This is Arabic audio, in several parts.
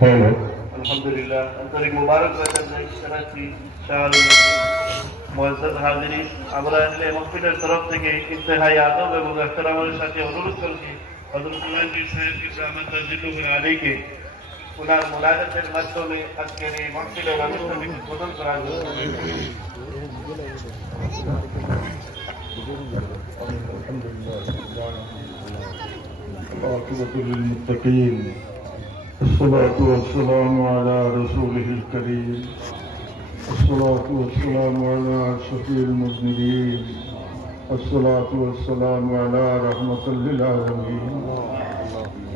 হ্যালো আলহামদুলিল্লাহ, আন্তরিক মুবারক বাজার জানাচ্ছি শাহরুল মহাজাদ হাজিরি। আমরা আসলে মহফিলের তরফ থেকে ইন্তেহাই আদব এবং এহতরামের সাথে অনুরোধ করছি হজরতুল্লাহ সাহেব আলীকে ওনার মোলাজাতের মাধ্যমে আজকের এই মহফিলের অনুষ্ঠানে উদ্বোধন করা জরুরি عاقبة للمتقين الصلاة والسلام على رسوله الكريم الصلاة والسلام على شفيع المذنبين الصلاة والسلام على رحمة للعالمين.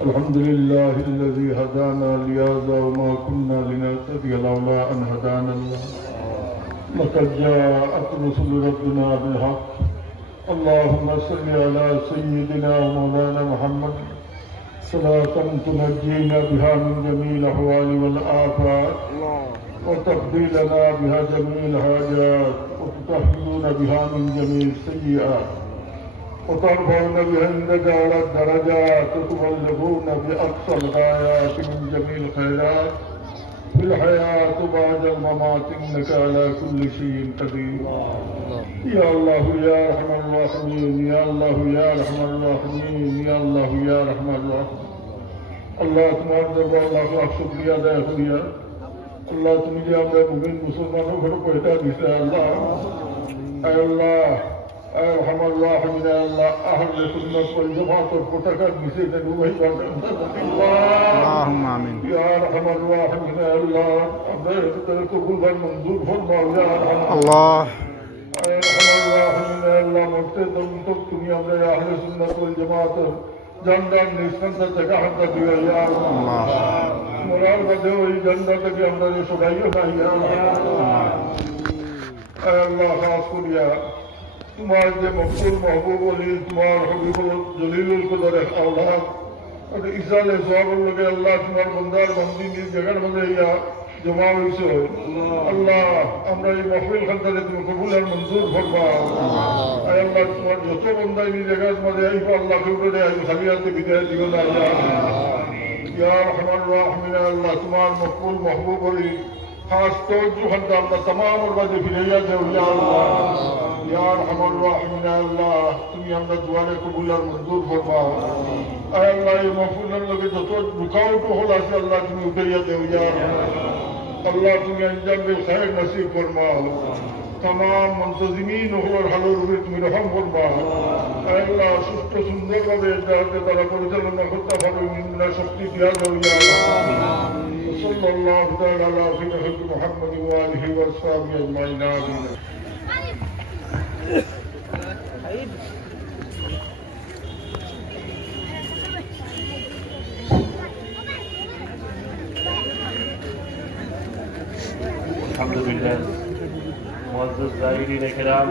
الحمد لله الذي هدانا لهذا وما كنا لنهتدي لولا أن هدانا الله. لقد جاءت رسل ربنا بالحق. اللهم صل على سيدنا ومولانا محمد. صلاة تنجينا بها من جميع الأحوال والآفات. وتقضي لنا بها جميع الحاجات وتطهرنا بها من جميع السيئات. وترفعون بها عندك على الدرجات وتبلغون بأقصى الغايات من جميع الخيرات. في الحياة بعد الممات إنك على كل شيء قدير. يا الله يا أرحم الراحمين يا الله يا أرحم الراحمين يا الله يا أرحم الراحمين. الله تمہارے دربار اللہ کا يا ذا کیا अलाह तुंहिंजे अंदरि मुबिन मुसलमानो घर पैदा ॾिसे अलाह ऐं अलाह ऐं हम अलाह मिन अलाह अहल सुन्नत वल जमात और कुटकर ॾिसे त वही اللهم آمين. يا أرحم الراحمين يا الله. أبدأ تلك قلبا منظور فرما يا أرحم الله. يا أرحم الراحمين يا الله. مبتدأ من تكتم يا أهل السنة والجماعة جندا نسنة تكحدث يا الله. মোরার মধ্যে ওই জান্নাতকে আমরা সবাইও পাই ইয়া আল্লাহ আল্লাহ খাস করিয়া তোমার যে মকবুল মাহবুব আলী তোমার হবিবুল জলিলুল কদরের আওলাদ ইসালে সোহাবুল লগে আল্লাহ তোমার বন্দার বন্দি নিজ জায়গার মধ্যে ইয়া জমা হয়েছে আল্লাহ আমরা এই মহফিল খানটারে তুমি কবুল আর মঞ্জুর আয় আল্লাহ তোমার যত বন্দাই নিজ জায়গার মধ্যে আইব আল্লাহ কেউরে আইব খালি হাতে বিদায় দিও না یا رحم الرحمن اللہ تمہار مقبول محبوب علی خاص توجہ ہندہ اللہ تمام اور وجہ فلیہ دے یا اللہ، یا رحم الرحمن اللہ، تمہیں ہم دعائے قبول اور منظور فرما۔ اے اللہ، یہ محفوظ اللہ کے تو رکاوٹ ہو لا سے اللہ تمہیں اتریا دے یا اللہ اللہ تمہیں انجام بے خیر نصیب فرما۔ تمام منتظمین হলোর ভালোর উপরে তুমি রহম করবা আল্লাহ সুস্থ সুন্দরভাবে যাতে তারা পরিচালনা করতে من মিন্না শক্তি দিয়া দৌড়িয়া صلى الله تعالى على سيدنا محمد وآله وصحبه أجمعين. آمين. الحمد لله. জাহিরিন একরাম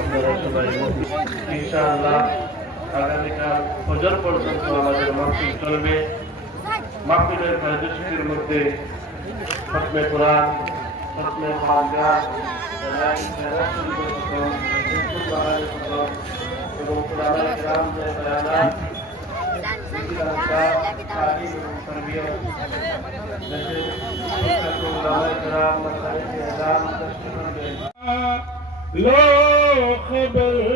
আপনারা সবাই ইনশাআল্লাহ আগামীকাল ফজর পর্যন্ত আমাদের মাহফিল চলবে মাহফিলের কার্যসূচির মধ্যে খতমে কোরআন খতমে খানগা এবং কোরআন গ্রাম تعلیم و تربیت لو خبر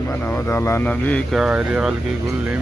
ربنا وضع على نبيك غير خلق كل